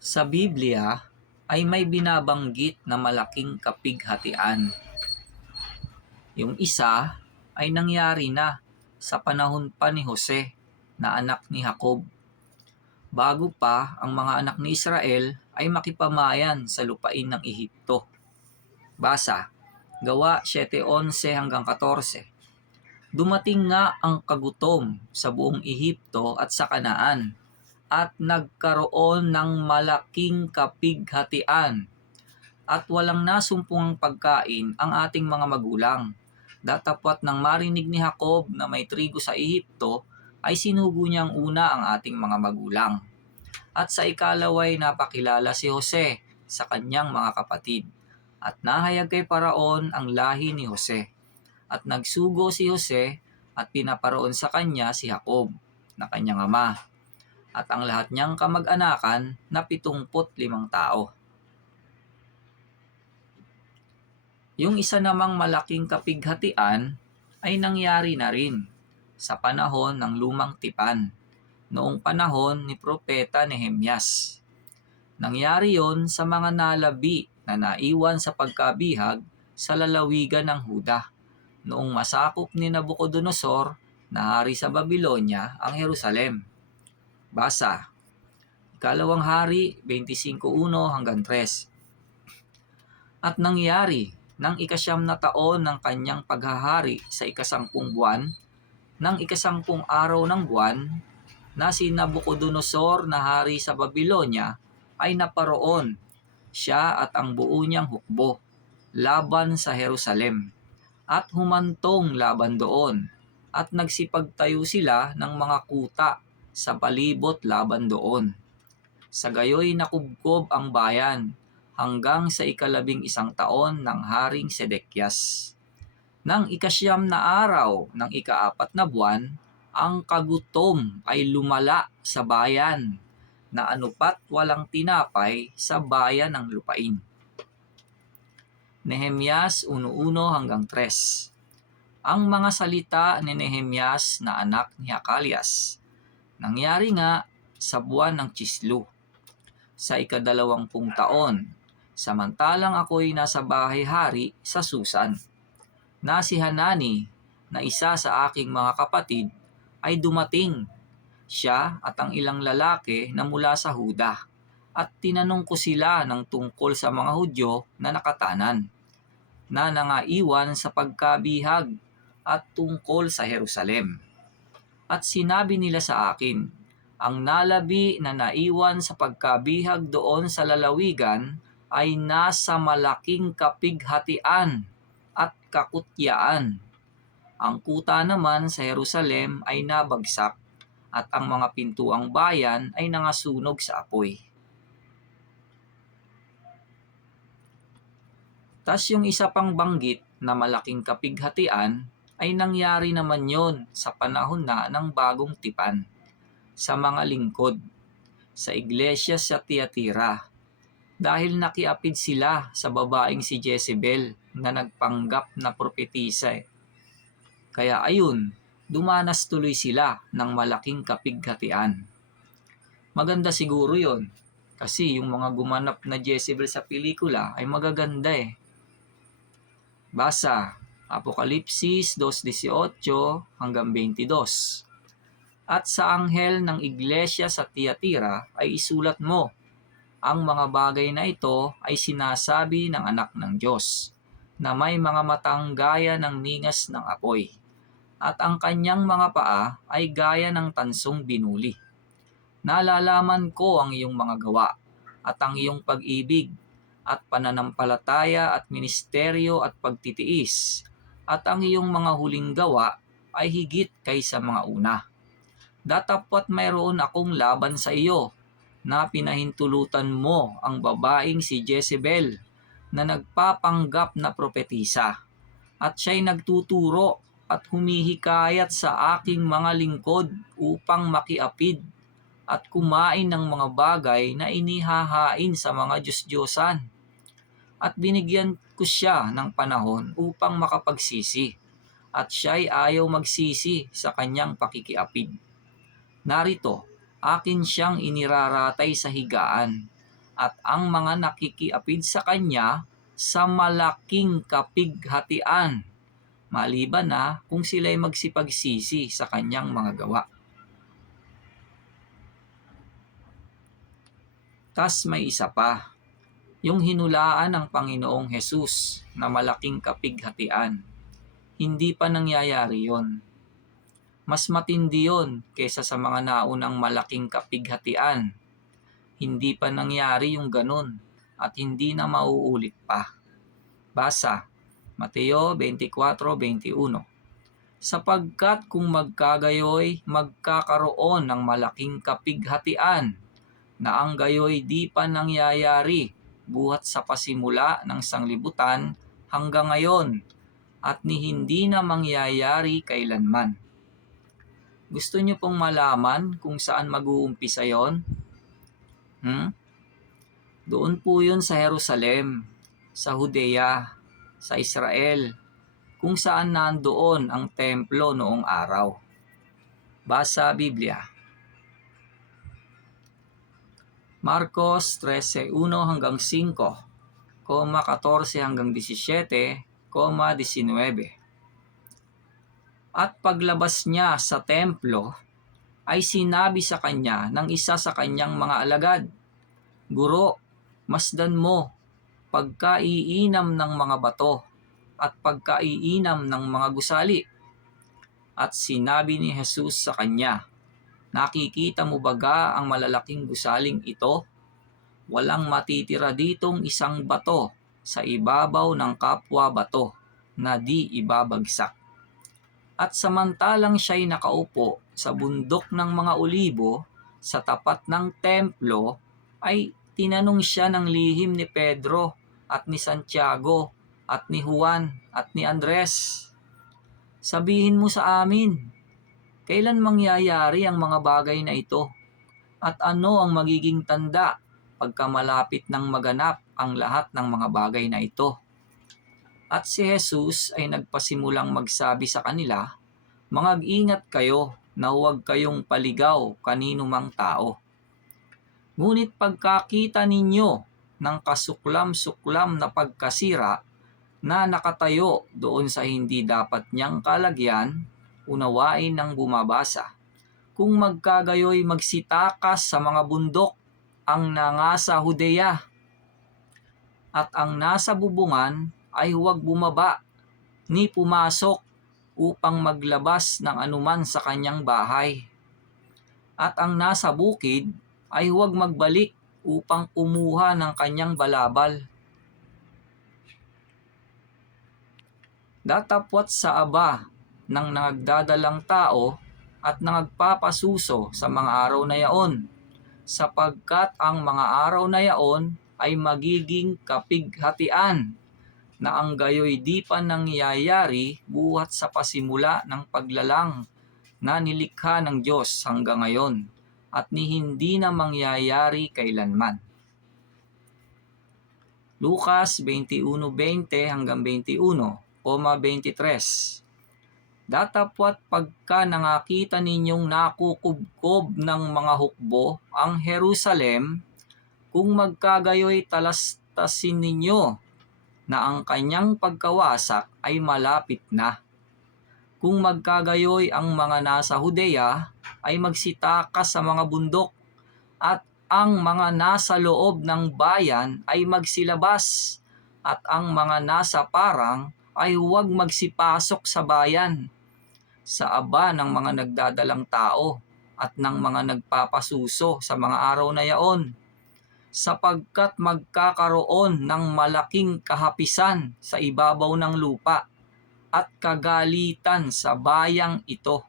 Sa Biblia ay may binabanggit na malaking kapighatian. Yung isa ay nangyari na sa panahon pa ni Jose na anak ni Jacob, bago pa ang mga anak ni Israel ay makipamayan sa lupain ng Ehipto. Basa, Gawa 7:11 hanggang 14. Dumating nga ang kagutom sa buong Ehipto at sa Kanaan, at nagkaroon ng malaking kapighatian, at walang nasumpungang pagkain ang ating mga magulang. Datapwat nang marinig ni Jacob na may trigo sa Ehipto, ay sinugo niyang una ang ating mga magulang. At sa ikalaway napakilala si Jose sa kanyang mga kapatid, at nahayag kay Paraon ang lahi ni Jose. At nagsugo si Jose at pinaparoon sa kanya si Jacob na kanyang ama, at ang lahat niyang kamag-anakan na 75 tao. Yung isa namang malaking kapighatian ay nangyari na rin sa panahon ng Lumang Tipan, noong panahon ni Propeta Nehemias. Nangyari yon sa mga nalabi na naiwan sa pagkabihag sa lalawigan ng Huda, noong masakop ni Nabucodonosor na hari sa Babylonia ang Jerusalem. Basa, Ikalawang Hari 25:1 hanggang 3. At nangyari ng 9 na taon ng kanyang paghahari sa 10 buwan, ng 10 araw ng buwan, na si Nabucodonosor na hari sa Babylonia ay naparoon, siya at ang buo niyang hukbo, laban sa Jerusalem, at humantong laban doon, at nagsipagtayo sila ng mga kuta sa palibot laban doon. Sa gayoy nakubkob ang bayan hanggang sa 11 taon ng Haring Sedekias. Nang 9 na araw ng 4 na buwan, ang kagutom ay lumala sa bayan, na anupat walang tinapay sa bayan ng lupain. Nehemias 1:1 hanggang 3. Ang mga salita ni Nehemias na anak ni Hakalias. Nangyari nga sa buwan ng Chislu, sa 20 taon, samantalang ako'y nasa bahay-hari sa Susan, na si Hanani, na isa sa aking mga kapatid, ay dumating, siya at ang ilang lalaki na mula sa Huda, at tinanong ko sila ng tungkol sa mga Hudyo na nakatanan, na nangaiwan sa pagkabihag, at tungkol sa Jerusalem. At sinabi nila sa akin, ang nalabi na naiwan sa pagkabihag doon sa lalawigan ay nasa malaking kapighatian at kakutyaan. Ang kuta naman sa Jerusalem ay nabagsak, at ang mga pintuang bayan ay nangasunog sa apoy. Tas yung isa pang banggit na malaking kapighatian ay nangyari naman yon sa panahon na ng Bagong Tipan, sa mga lingkod sa iglesia sa Tiatira, dahil nakiapid sila sa babaeng si Jezebel na nagpanggap na propetisa. Kaya ayun, dumanas tuloy sila ng malaking kapighatian. Maganda siguro yon, kasi yung mga gumanap na Jezebel sa pelikula ay magaganda eh. Basa, Apokalipsis 2:18 hanggang 22. At sa anghel ng iglesia sa Tiatira ay isulat mo, ang mga bagay na ito ay sinasabi ng anak ng Diyos, na may mga matang gaya ng ningas ng apoy, at ang kanyang mga paa ay gaya ng tansong binuli. Nalalaman ko ang iyong mga gawa, at ang iyong pag-ibig, at pananampalataya at ministeryo at pagtitiis, at ang iyong mga huling gawa ay higit kaysa mga una. Datapwat mayroon akong laban sa iyo, na pinahintulutan mo ang babaeng si Jezebel na nagpapanggap na propetisa, at siya'y nagtuturo at humihikayat sa aking mga lingkod upang makiapid at kumain ng mga bagay na inihahain sa mga Diyos-Diyosan. At binigyan ko siya ng panahon upang makapagsisi, at siya'y ayaw magsisi sa kanyang pakikiapid. Narito, akin siyang iniraratay sa higaan, at ang mga nakikiapid sa kanya sa malaking kapighatian, maliban na kung sila'y magsipagsisi sa kanyang mga gawa. Tas may isa pa, yung hinulaan ng Panginoong Hesus na malaking kapighatian. Hindi pa nangyayari yon. Mas matindi yon kaysa sa mga naunang malaking kapighatian. Hindi pa nangyari yung ganun at hindi na mauulit pa. Basa, Mateo 24:21. Sapagkat kung magkagayoy, magkakaroon ng malaking kapighatian na ang gayoy di pa nangyayari buhat sa pasimula ng sanglibutan hanggang ngayon at ni hindi na mangyayari kailanman. Gusto niyo pong malaman kung saan mag-uumpisa yon? Doon po yun sa Jerusalem, sa Judea, sa Israel, kung saan nandoon ang templo noong araw. Basa Biblia. Marcos 13:1 hanggang 5, 14 hanggang 17, 19. At paglabas niya sa templo, ay sinabi sa kanya ng isa sa kanyang mga alagad, Guro, masdan mo, pagkaiinam ng mga bato at pagkaiinam ng mga gusali. At sinabi ni Jesus sa kanya, Nakikita mo baga ang malalaking gusaling ito? Walang matitira ditong isang bato sa ibabaw ng kapwa bato na di ibabagsak. At samantalang siya'y nakaupo sa bundok ng mga olibo sa tapat ng templo, ay tinanong siya ng lihim ni Pedro at ni Santiago at ni Juan at ni Andres, Sabihin mo sa amin, kailan mangyayari ang mga bagay na ito? At ano ang magiging tanda pagka malapit ng maganap ang lahat ng mga bagay na ito? At si Jesus ay nagpasimulang magsabi sa kanila, Mag-ingat kayo na huwag kayong paligaw kanino mang tao. Ngunit pagkakita ninyo ng kasuklam-suklam na pagkasira na nakatayo doon sa hindi dapat niyang kalagyan, unawain ng bumabasa. Kung magkagayoy magsitakas sa mga bundok ang nangasa Judea, at ang nasa bubungan ay huwag bumaba ni pumasok upang maglabas ng anuman sa kanyang bahay. At ang nasa bukid ay huwag magbalik upang kumuha ng kanyang balabal. Datapwat sa aba ng nagdadalang tao at nagpapasuso sa mga araw na yaon, sapagkat ang mga araw na yaon ay magiging kapighatian na ang gayoy di pa nangyayari buhat sa pasimula ng paglalang na nilikha ng Diyos hanggang ngayon at ni hindi na mangyayari kailanman. Lucas 21:20 hanggang 21:23. Datapwat pagka nangakita ninyong nakukubkob ng mga hukbo ang Jerusalem, kung magkagayoy talastasin ninyo na ang kanyang pagkawasak ay malapit na. Kung magkagayoy ang mga nasa Judea ay magsitakas sa mga bundok, at ang mga nasa loob ng bayan ay magsilabas, at ang mga nasa parang ay huwag magsipasok sa bayan, sa aba ng mga nagdadalang tao at ng mga nagpapasuso sa mga araw na yaon, sapagkat magkakaroon ng malaking kahapisan sa ibabaw ng lupa at kagalitan sa bayang ito.